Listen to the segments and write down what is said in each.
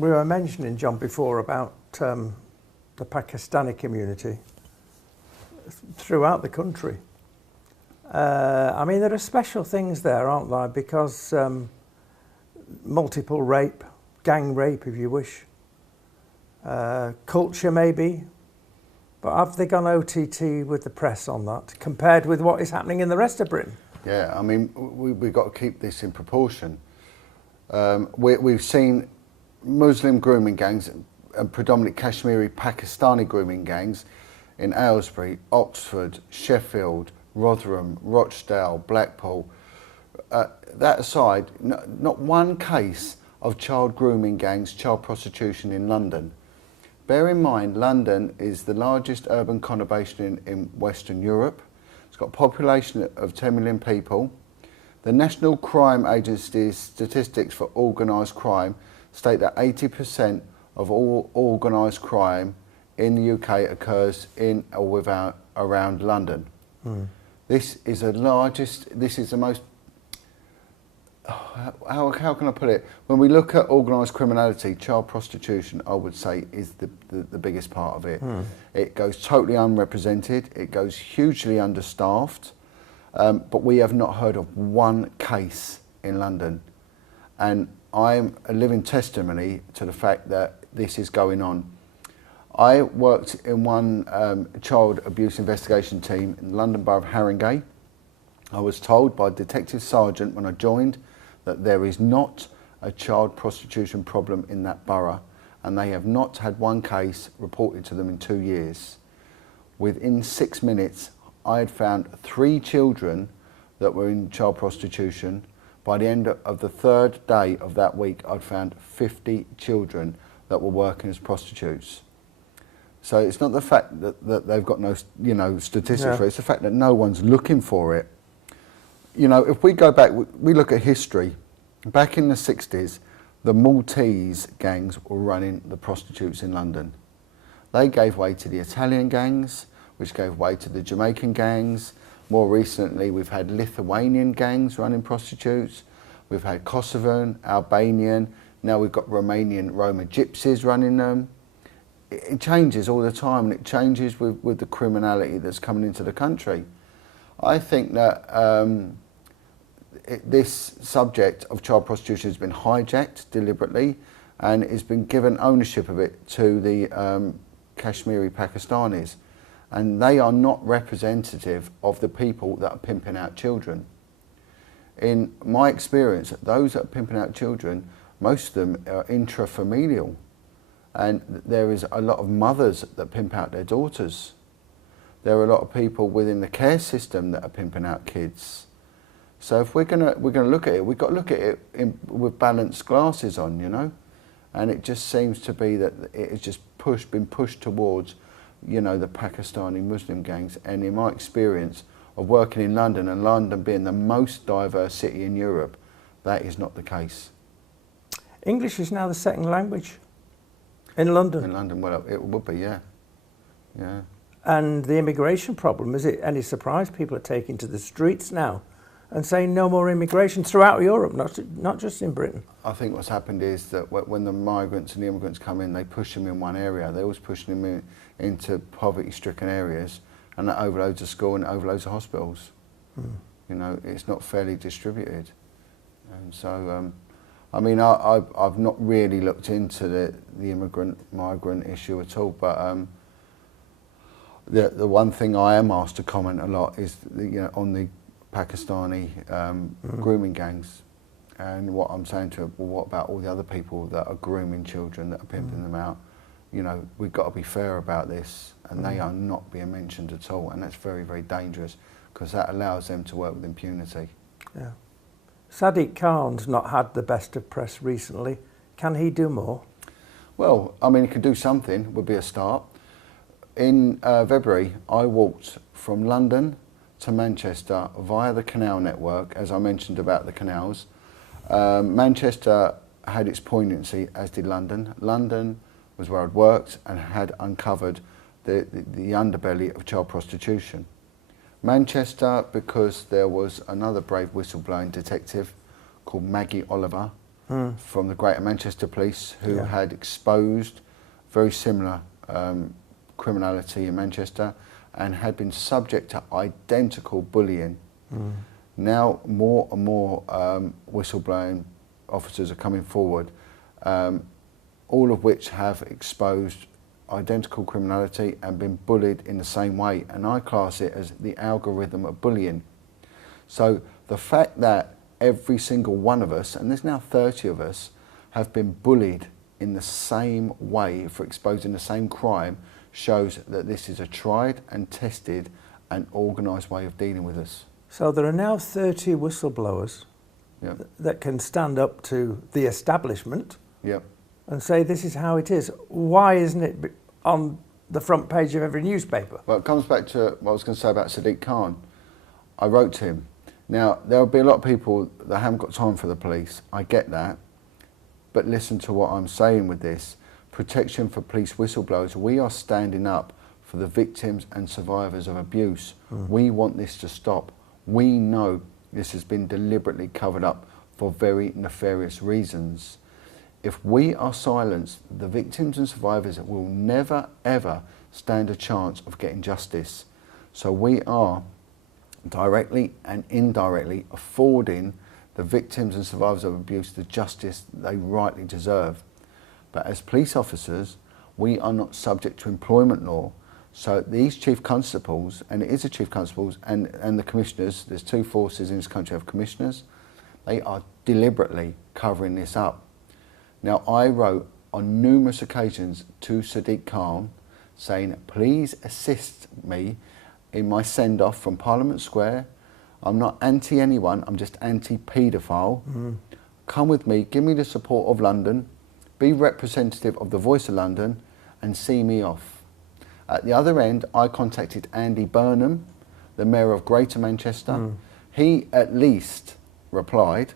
We were mentioning, John, before about the Pakistani community throughout the country. I mean, there are special things there, aren't there? Because multiple rape, gang rape, if you wish, culture maybe. But have they gone OTT with the press on that, compared with what is happening in the rest of Britain? Yeah, I mean, we've got to keep this in proportion. We've seen Muslim grooming gangs and predominantly Kashmiri Pakistani grooming gangs in Aylesbury, Oxford, Sheffield, Rotherham, Rochdale, Blackpool. That aside, not one case of child grooming gangs, child prostitution in London. Bear in mind, London is the largest urban conurbation in Western Europe. It's got a population of 10 million people. The National Crime Agency's statistics for organised crime state that 80% of all organised crime in the UK occurs in or around London. This is the most, how can I put it? When we look at organised criminality, child prostitution, I would say, is the biggest part of it. It goes totally unrepresented, it goes hugely understaffed, but we have not heard of one case in London. And I'm a living testimony to the fact that this is going on. I worked in one child abuse investigation team in the London Borough of Haringey. I was told by a detective sergeant when I joined that there is not a child prostitution problem in that borough, and they have not had one case reported to them in 2 years. Within 6 minutes, I had found 3 children that were in child prostitution. By the end of the 3rd day of that week, I'd found 50 children that were working as prostitutes. So it's not the fact that they've got no, statistics for it, it's the fact that no one's looking for it. You know, if we go back, we look at history. Back in the 60s, the Maltese gangs were running the prostitutes in London. They gave way to the Italian gangs, which gave way to the Jamaican gangs. More recently, we've had Lithuanian gangs running prostitutes. We've had Kosovan, Albanian. Now we've got Romanian Roma gypsies running them. It changes all the time, and it changes with the criminality that's coming into the country. I think that this subject of child prostitution has been hijacked deliberately, and it's been given ownership of it to the Kashmiri Pakistanis. And they are not representative of the people that are pimping out children. In my experience, those that are pimping out children, most of them are intrafamilial. And there is a lot of mothers that pimp out their daughters. There are a lot of people within the care system that are pimping out kids. So if we're gonna look at it, we've got to look at it with balanced glasses on, you know. And it just seems to be that it has just been pushed towards, you know, the Pakistani Muslim gangs. And in my experience of working in London, and London being the most diverse city in Europe, that is not the case. English is now the second language in London. In London, well, it would be, yeah. Yeah. And the immigration problem, is it any surprise people are taking to the streets now and saying no more immigration throughout Europe, not just in Britain? I think what's happened is that when the migrants and the immigrants come in, they push them in one area. They always push them into poverty-stricken areas, and that overloads a school and it overloads the hospitals. You know, it's not fairly distributed. And so, I mean, I've not really looked into the immigrant-migrant issue at all, but the one thing I am asked to comment a lot is on the Pakistani grooming gangs, and what I'm saying to them, well, what about all the other people that are grooming children, that are pimping them out? You know, we've got to be fair about this, and they are not being mentioned at all, and that's very, very dangerous, because that allows them to work with impunity. Yeah. Sadiq Khan's not had the best of press recently. Can he do more? Well, I mean, he could do something, would be a start. In February, I walked from London to Manchester via the canal network, as I mentioned about the canals. Manchester had its poignancy, as did London. London was where I'd worked and had uncovered the underbelly of child prostitution. Manchester, because there was another brave whistleblowing detective called Maggie Oliver, from the Greater Manchester Police who Yeah. had exposed very similar criminality in Manchester and had been subject to identical bullying. Now more and more whistleblowing officers are coming forward, all of which have exposed identical criminality and been bullied in the same way, and I class it as the algorithm of bullying. So the fact that every single one of us, and there's now 30 of us, have been bullied in the same way for exposing the same crime shows that this is a tried and tested and organised way of dealing with us. So there are now 30 whistleblowers Yep. that can stand up to the establishment Yep. and say this is how it is. Why isn't it on the front page of every newspaper? Well, it comes back to what I was going to say about Sadiq Khan. I wrote to him. Now, there'll be a lot of people that haven't got time for the police. I get that. But listen to what I'm saying with this. Protection for police whistleblowers. We are standing up for the victims and survivors of abuse. We want this to stop. We know this has been deliberately covered up for very nefarious reasons. If we are silenced, the victims and survivors will never ever stand a chance of getting justice. So we are directly and indirectly affording the victims and survivors of abuse the justice they rightly deserve. But as police officers, we are not subject to employment law. So these chief constables, and it is the chief constables and the commissioners, there's two forces in this country of commissioners, they are deliberately covering this up. Now, I wrote on numerous occasions to Sadiq Khan saying, please assist me in my send-off from Parliament Square. I'm not anti anyone, I'm just anti-paedophile. Come with me, give me the support of London, be representative of the voice of London and see me off. At the other end, I contacted Andy Burnham, the Mayor of Greater Manchester. He at least replied,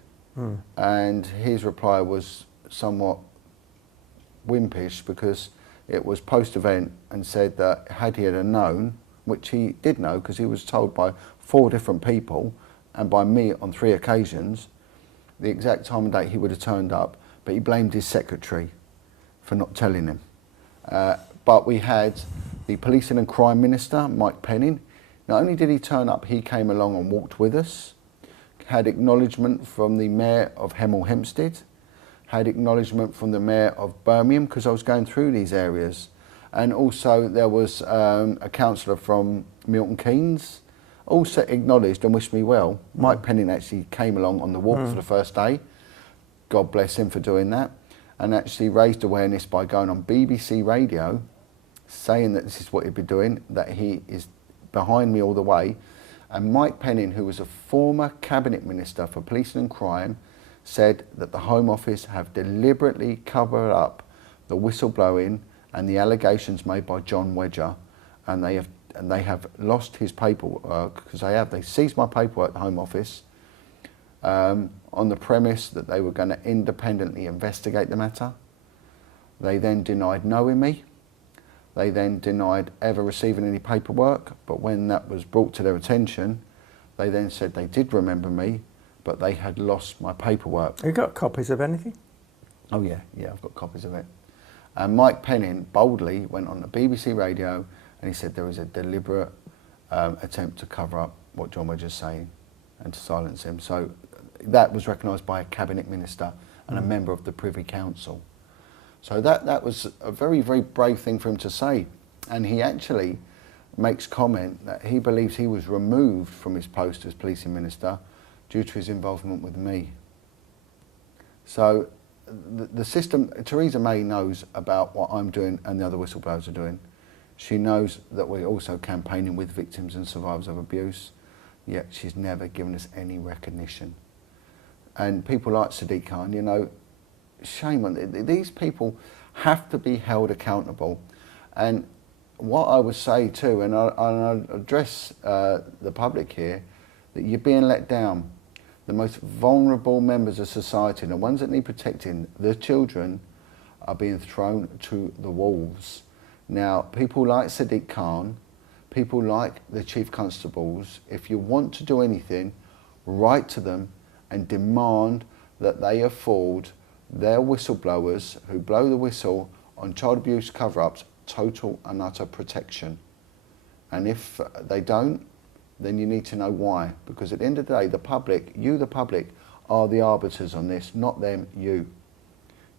and his reply was somewhat wimpish because it was post-event and said that had he had known, which he did know because he was told by 4 different people and by me on 3 occasions, the exact time and date he would have turned up, but he blamed his secretary for not telling him. But we had the Policing and Crime Minister, Mike Penning. Not only did he turn up, he came along and walked with us, had acknowledgement from the Mayor of Hemel Hempstead, had acknowledgement from the Mayor of Birmingham, because I was going through these areas. And also there was a councillor from Milton Keynes, also acknowledged and wished me well. Mike Penning actually came along on the walk for the first day. God bless him for doing that. And actually raised awareness by going on BBC Radio, saying that this is what he'd be doing, that he is behind me all the way. And Mike Penning, who was a former Cabinet Minister for Policing and Crime, said that the Home Office have deliberately covered up the whistleblowing and the allegations made by John Wedger, and they have lost his paperwork, because they seized my paperwork at the Home Office on the premise that they were going to independently investigate the matter. They then denied knowing me. They then denied ever receiving any paperwork, but when that was brought to their attention, they then said they did remember me, but they had lost my paperwork. You got copies of anything? Oh yeah, I've got copies of it. And Mike Penning boldly went on the BBC radio and he said there was a deliberate attempt to cover up what John Wedger's saying and to silence him. So that was recognised by a Cabinet Minister and a member of the Privy Council. So that was a very, very brave thing for him to say. And he actually makes comment that he believes he was removed from his post as Policing Minister due to his involvement with me. So the system, Theresa May knows about what I'm doing and the other whistleblowers are doing. She knows that we're also campaigning with victims and survivors of abuse, yet she's never given us any recognition. And people like Sadiq Khan, you know, shame on them. These people have to be held accountable. And what I would say too, and I'll address the public here, that you're being let down. The most vulnerable members of society, the ones that need protecting, the children, are being thrown to the wolves. Now, people like Sadiq Khan, people like the chief constables, if you want to do anything, write to them and demand that they afford They're whistleblowers who blow the whistle on child abuse cover-ups, total and utter protection. And if they don't, then you need to know why. Because at the end of the day, the public, you the public, are the arbiters on this, not them, you.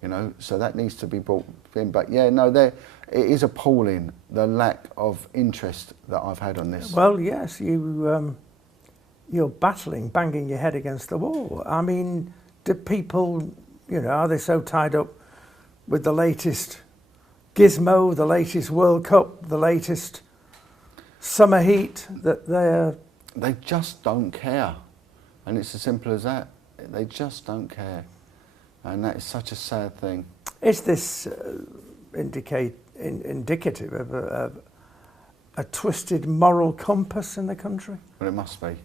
You know, so that needs to be brought in. But yeah, no, it is appalling, the lack of interest that I've had on this. Well, yes, you're battling, banging your head against the wall. I mean, do people, you know, are they so tied up with the latest gizmo, the latest World Cup, the latest summer heat that they just don't care, and it's as simple as that. They just don't care, and that is such a sad thing. Is this indicative of a twisted moral compass in the country? Well, it must be.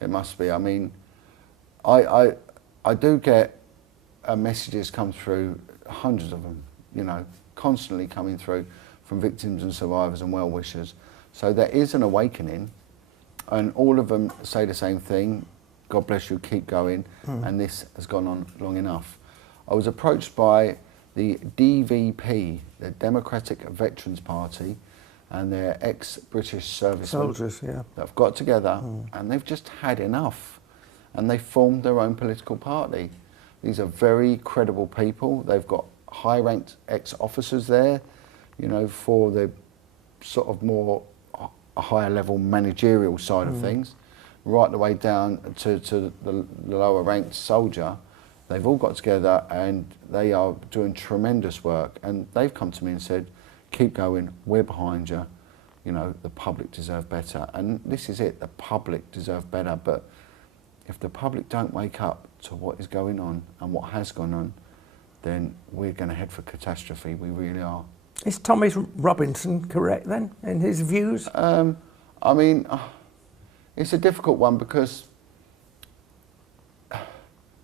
It must be. I mean, I do get messages come through, hundreds of them, you know, constantly coming through from victims and survivors and well-wishers. So there is an awakening, and all of them say the same thing: God bless you, keep going, and this has gone on long enough. I was approached by the DVP, the Democratic Veterans Party, and their ex-British servicemen. Soldiers, yeah. That have got together, and they've just had enough, and they formed their own political party. These are very credible people. They've got high-ranked ex-officers there, you know, for the sort of more higher-level managerial side of things, right the way down to the lower-ranked soldier. They've all got together and they are doing tremendous work, and they've come to me and said, keep going, we're behind you, you know, the public deserve better. And this is it, the public deserve better, but if the public don't wake up to what is going on and what has gone on, then we're going to head for catastrophe, we really are. Is Thomas Robinson correct then, in his views? I mean, it's a difficult one, because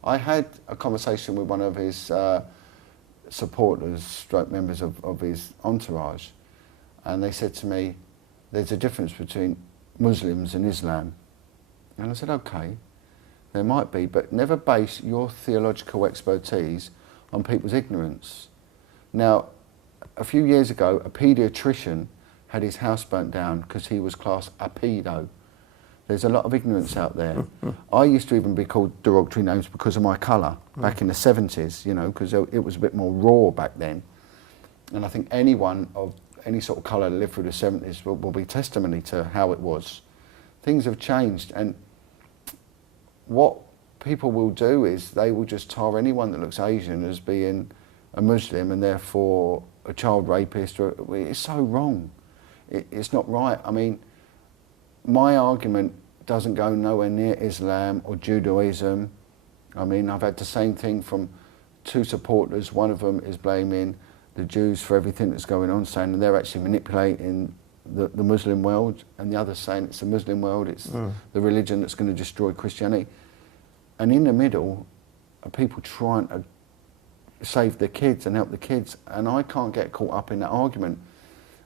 I had a conversation with one of his supporters, stroke members of his entourage, and they said to me, there's a difference between Muslims and Islam. And I said, okay, there might be, but never base your theological expertise on people's ignorance. Now, a few years ago, a paediatrician had his house burnt down because he was classed a pedo. There's a lot of ignorance out there. I used to even be called derogatory names because of my colour back in the 70s, you know, because it was a bit more raw back then. And I think anyone of any sort of colour that lived through the 70s will be testimony to how it was. Things have changed, and what people will do is they will just tar anyone that looks Asian as being a Muslim and therefore a child rapist. It's so wrong. It's not right. I mean, my argument doesn't go nowhere near Islam or Judaism. I mean, I've had the same thing from two supporters. One of them is blaming the Jews for everything that's going on, saying that they're actually manipulating the Muslim world, and the other saying it's the Muslim world, it's the religion that's going to destroy Christianity. And in the middle are people trying to save their kids and help the kids, and I can't get caught up in that argument.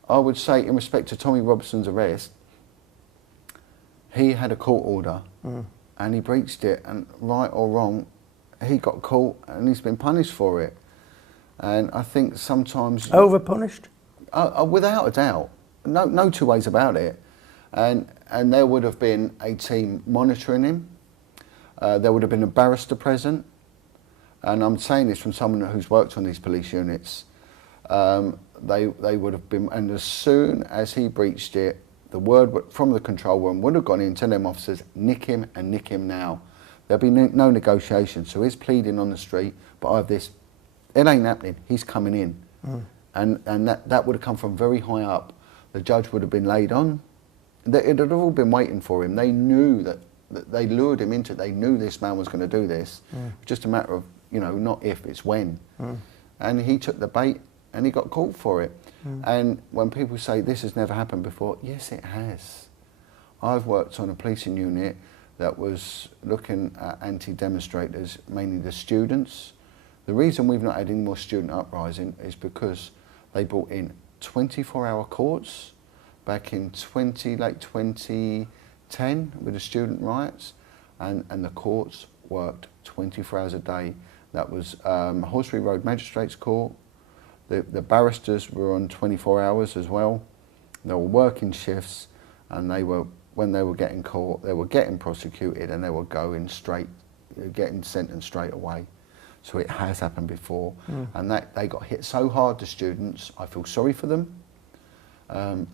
I would say, in respect to Tommy Robinson's arrest, he had a court order and he breached it, and right or wrong, he got caught and he's been punished for it. And I think sometimes... Over-punished? Without a doubt. No two ways about it. And there would have been a team monitoring him. There would have been a barrister present. And I'm saying this from someone who's worked on these police units. They would have been, and as soon as he breached it, the word from the control room would have gone in to them officers, nick him and nick him now. There'll be no negotiation. So he's pleading on the street, but I have this, it ain't happening, he's coming in. And that would have come from very high up. The judge would have been laid on. It had all been waiting for him. They knew that they lured him into it. They knew this man was going to do this. Just a matter of, you know, not if, it's when. And he took the bait and he got caught for it. And when people say this has never happened before, yes, it has. I've worked on a policing unit that was looking at anti-demonstrators, mainly the students. The reason we've not had any more student uprising is because they brought in 24-hour courts back in late 2010 with the student riots, and the courts worked 24 hours a day, That was Horseferry Road Magistrates Court. The barristers were on 24 hours as well. They were working shifts, and when they were getting caught, they were getting prosecuted, and they were getting sentenced straight away. So it has happened before, and that they got hit so hard, the students. I feel sorry for them.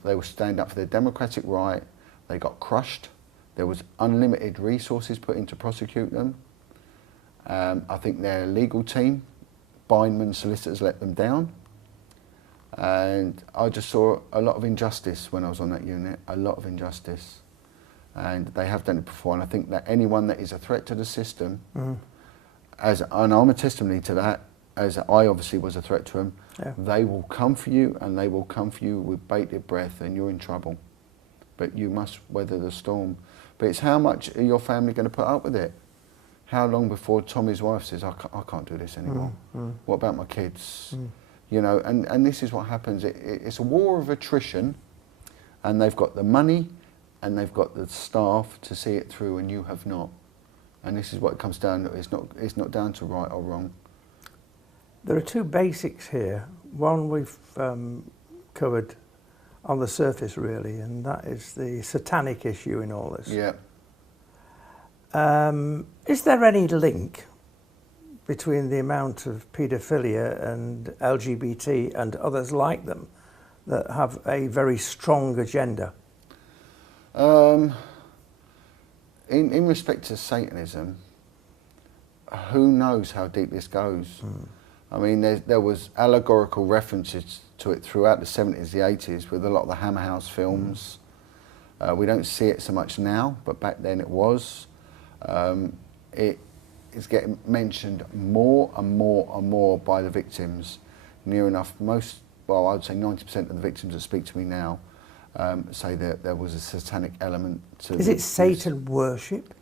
They were stand up for their democratic right. They got crushed. There was unlimited resources put in to prosecute them. I think their legal team, Bindman solicitors, let them down. And I just saw a lot of injustice when I was on that unit, a lot of injustice. And they have done it before, and I think that anyone that is a threat to the system, and I'm a testimony to that, as I obviously was a threat to them, they will come for you, and they will come for you with bated breath, and you're in trouble. But you must weather the storm. But it's how much are your family going to put up with it? How long before Tommy's wife says, I can't do this anymore? What about my kids? You know, and this is what happens. It's a war of attrition, and they've got the money and they've got the staff to see it through, and you have not. And this is what it comes down to. It's not down to right or wrong. There are two basics here. One we've covered on the surface, really, and that is the satanic issue in all this. Yeah. Is there any link between the amount of paedophilia and LGBT and others like them that have a very strong agenda? In respect to Satanism, who knows how deep this goes? I mean, there was allegorical references to it throughout the 70s, the 80s, with a lot of the Hammer House films. We don't see it so much now, but back then it was. It is getting mentioned more and more and more by the victims. Near enough, well, I would say 90% of the victims that speak to me now say that there was a satanic element to Is it Satan worship?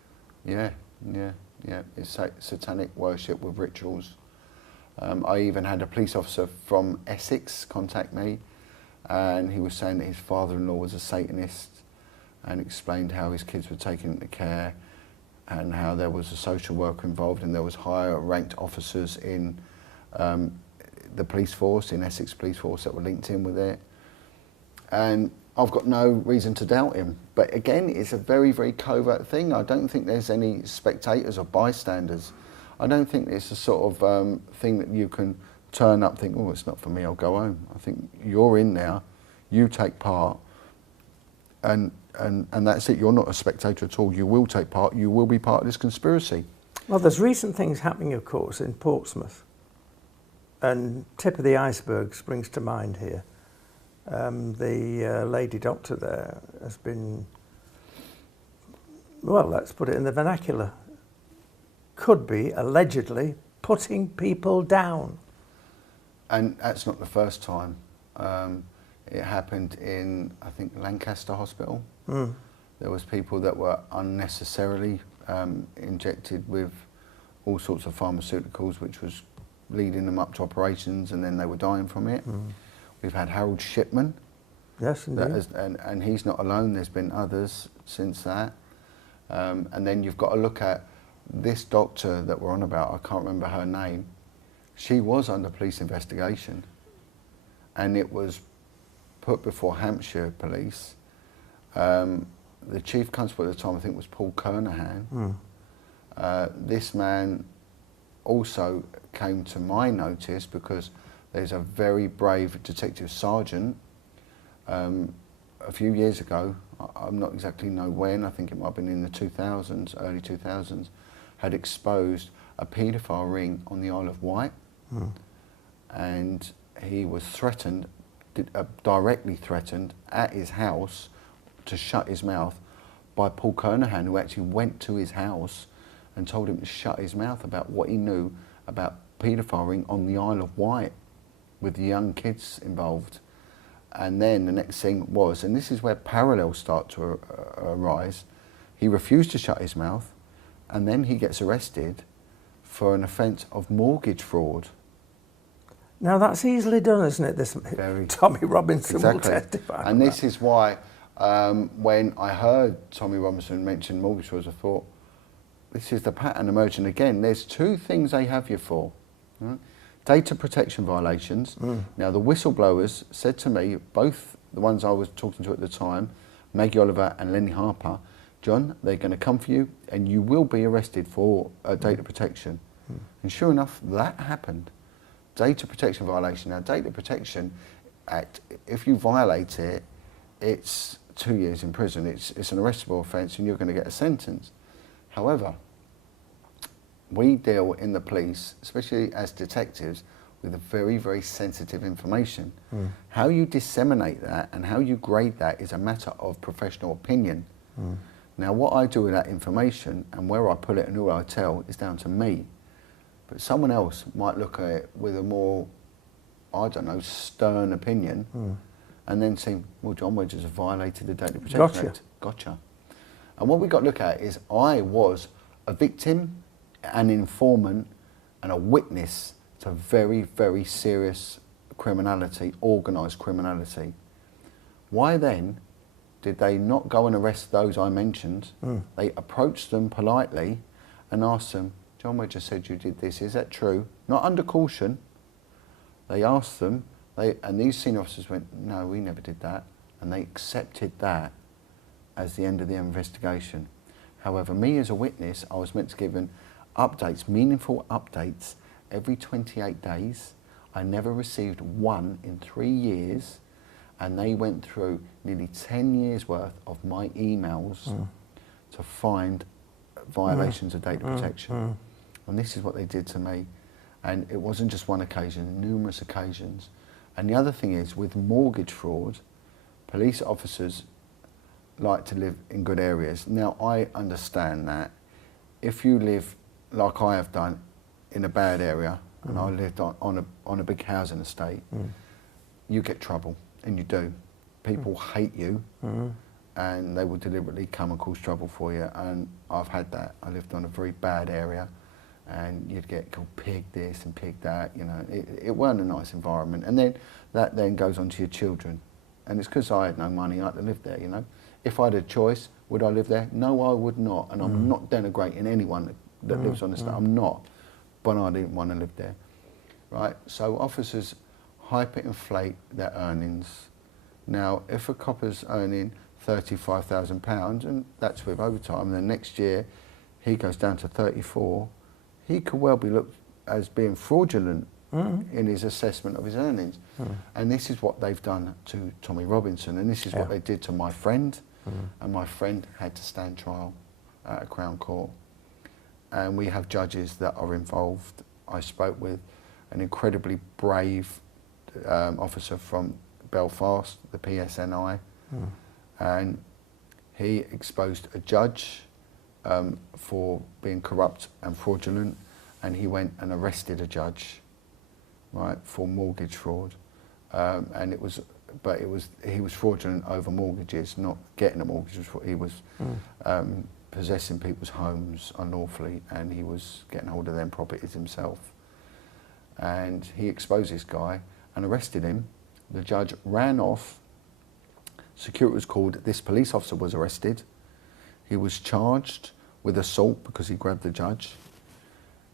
Yeah. It's satanic worship with rituals. I even had a police officer from Essex contact me, and he was saying that his father-in-law was a Satanist, and explained how his kids were taken into care, and how there was a social worker involved, and there was higher ranked officers in the police force, in Essex Police Force, that were linked in with it. And I've got no reason to doubt him. But again, it's a very, very covert thing. I don't think there's any spectators or bystanders. I don't think it's a sort of thing that you can turn up, think, oh, it's not for me, I'll go home. I think you're in there, you take part, and that's it. You're not a spectator at all. You will take part. You will be part of this conspiracy. Well, there's recent things happening, of course, in Portsmouth. And tip of the iceberg springs to mind here. The lady doctor there has been, well, let's put it in the vernacular, could be allegedly putting people down. And that's not the first time. It happened in, I think, Lancaster Hospital. There was people that were unnecessarily injected with all sorts of pharmaceuticals, which was leading them up to operations, and then they were dying from it. We've had Harold Shipman. Yes, indeed. And he's not alone. There's been others since that. And then you've got to look at this doctor that we're on about. I can't remember her name. She was under police investigation, and it was put before Hampshire Police. The chief constable at the time, I think, was Paul Kernahan. This man also came to my notice because there's a very brave detective sergeant a few years ago, I'm not exactly know when, I think it might have been in the 2000s, early 2000s, had exposed a paedophile ring on the Isle of Wight. And he was threatened, directly threatened at his house to shut his mouth by Paul Kernahan, who actually went to his house and told him to shut his mouth about what he knew about paedophile ring on the Isle of Wight with the young kids involved. And then the next thing was, and this is where parallels start to arise, he refused to shut his mouth, and then he gets arrested for an offence of mortgage fraud. Now that's easily done, isn't it? This Tommy Robinson will testify. And this is why when I heard Tommy Robinson mention mortgage fraud, I thought, this is the pattern emerging again. There's two things they have you for. Right? Data protection violations. Now, the whistleblowers said to me, both the ones I was talking to at the time, Maggie Oliver and Lenny Harper, John, they're going to come for you and you will be arrested for data protection. And sure enough, that happened. Data protection violation. Now, Data Protection Act, if you violate it, it's 2 years in prison. It's an arrestable offence and you're going to get a sentence. However, we deal in the police, especially as detectives, with very, very sensitive information. How you disseminate that and how you grade that is a matter of professional opinion. Now, what I do with that information and where I put it and who I tell is down to me. But someone else might look at it with a more, I don't know, stern opinion and then say, well, John Wedger has violated the Data Protection Act. Gotcha. And what we've got to look at is I was a victim, an informant and a witness to very, very serious criminality, organised criminality. Why then did they not go and arrest those I mentioned? They approached them politely and asked them, John Wedger said you did this, is that true? Not under caution. They asked them, and these senior officers went, no, we never did that. And they accepted that as the end of the investigation. However, me as a witness, I was meant to give updates, meaningful updates, every 28 days. I never received one in 3 years, and they went through nearly 10 years worth of my emails to find violations of data protection. And this is what they did to me. And it wasn't just one occasion, numerous occasions. And the other thing is, with mortgage fraud, police officers like to live in good areas. Now, I understand that. If you live, like I have done, in a bad area, and I lived on a big housing estate, you get trouble, and you do. People hate you, and they will deliberately come and cause trouble for you, and I've had that. I lived on a very bad area, and you'd get called pig this and pig that, you know. It weren't a nice environment, and then that then goes on to your children, and it's because I had no money, I had to live there, you know. If I had a choice, would I live there? No, I would not, and I'm not denigrating anyone that lives on the estate, I'm not, but I didn't want to live there, right? So officers hyperinflate their earnings. Now, if a copper's earning £35,000, and that's with overtime, and then next year he goes down to 34, he could well be looked as being fraudulent in his assessment of his earnings. And this is what they've done to Tommy Robinson, and this is what they did to my friend, and my friend had to stand trial at a Crown Court. And we have judges that are involved. I spoke with an incredibly brave officer from Belfast, the PSNI, and he exposed a judge for being corrupt and fraudulent, and he went and arrested a judge, right, for mortgage fraud, and he was fraudulent over mortgages, not getting a mortgage. He was possessing people's homes unlawfully, and he was getting hold of them properties himself. And he exposed this guy and arrested him. The judge ran off. Security was called. This police officer was arrested. He was charged with assault because he grabbed the judge,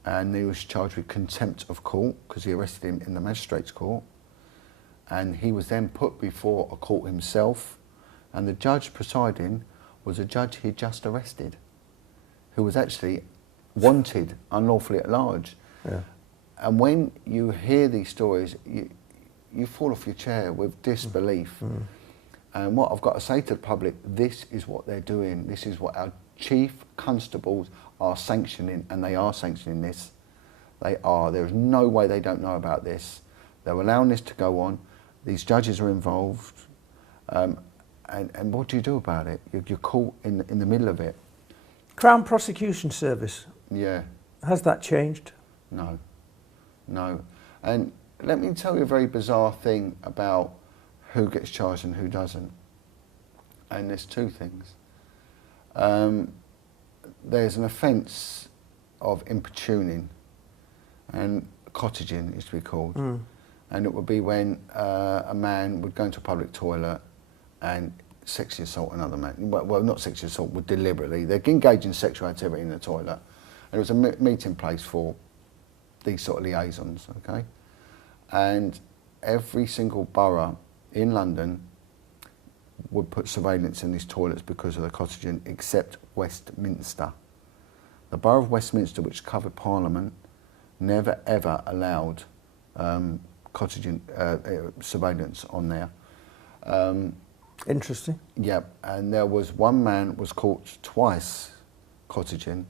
and he was charged with contempt of court because he arrested him in the magistrate's court. And he was then put before a court himself, and the judge presiding was a judge he'd just arrested, who was actually wanted unlawfully at large. And when you hear these stories, you fall off your chair with disbelief. And what I've got to say to the public, this is what they're doing. This is what our chief constables are sanctioning, and they are sanctioning this. They are. There's no way they don't know about this. They're allowing this to go on. These judges are involved. And what do you do about it? You're caught in the middle of it. Crown Prosecution Service. Yeah. Has that changed? No. No. And let me tell you a very bizarre thing about who gets charged and who doesn't. And there's two things. There's an offence of importuning, and cottaging is to be called. And it would be when a man would go into a public toilet and sexually assault another man. Well, not sexually assault, but deliberately. They engage in sexual activity in the toilet. And it was a meeting place for these sort of liaisons, okay? And every single borough in London would put surveillance in these toilets because of the cottaging, except Westminster. The borough of Westminster, which covered Parliament, never ever allowed cottaging surveillance on there. Interesting. Yeah, and there was one man was caught twice cottaging